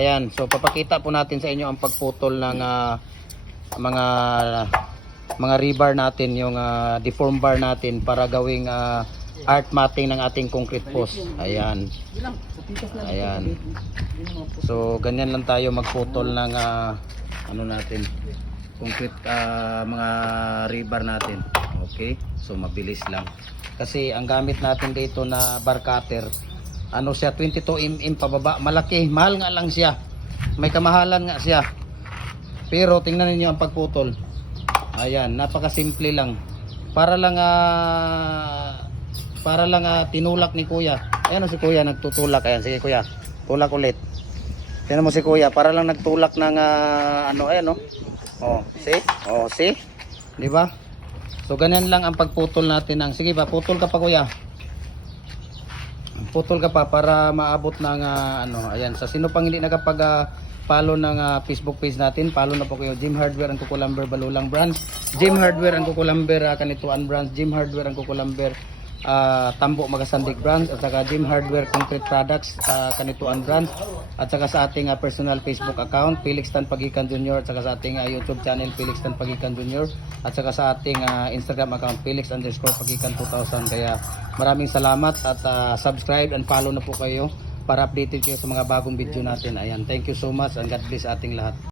Ayan, so papakita po natin sa inyo ang pagputol ng ah, mga mga rebar natin, yung ah, deform bar natin para gawing ah, art matting ng ating concrete post. Ayan. Ayan. So ganyan lang tayo magputol ng ah, ano natin, concrete ah, mga rebar natin. Okay? So mabilis lang. Kasi ang gamit natin dito na bar cutter, ano siya 22 mm pababa, malaki, mahal nga lang siya. May kamahalan nga siya. Pero tingnan niyo ang pagputol. Ayan, napakasimple lang. Para lang ah, para lang ah, tinulak ni Kuya. Ayan si Kuya nagtutulak. Ayan, sige Kuya. Tulak ulit. Tingnan mo si Kuya, para lang nagtulak ng ah, ano ayan oh. Oh, see? Oh, see? 'Di ba? So ganyan lang ang pagputol natin ng sige pa, putol ka pa Kuya. Putol ka pa para maabot ng ah, ano, ayan. Sa sino pang hindi nakapag ah, follow ng ah, Facebook page natin, follow na po kayo. Jim Hardware ang Kukulamber Balulang Branch, Jim Hardware ang Kukulamber uh, Kanituan Branch, Jim Hardware ang Kukulamber ah, Tambo Magasandig Branch at saka Jim Hardware Concrete Products sa Kanituan Branch at saka sa ating ah, personal Facebook account Felix Tan Pagikan Jr. at saka sa ating ah, YouTube channel Felix Tan Pagikan Jr. at saka sa ating ah, Instagram account Felix underscore Pagikan 2000 kaya maraming salamat at ah, subscribe and follow na po kayo para updated kayo sa mga bagong video natin. Ayan, thank you so much and God bless ating lahat.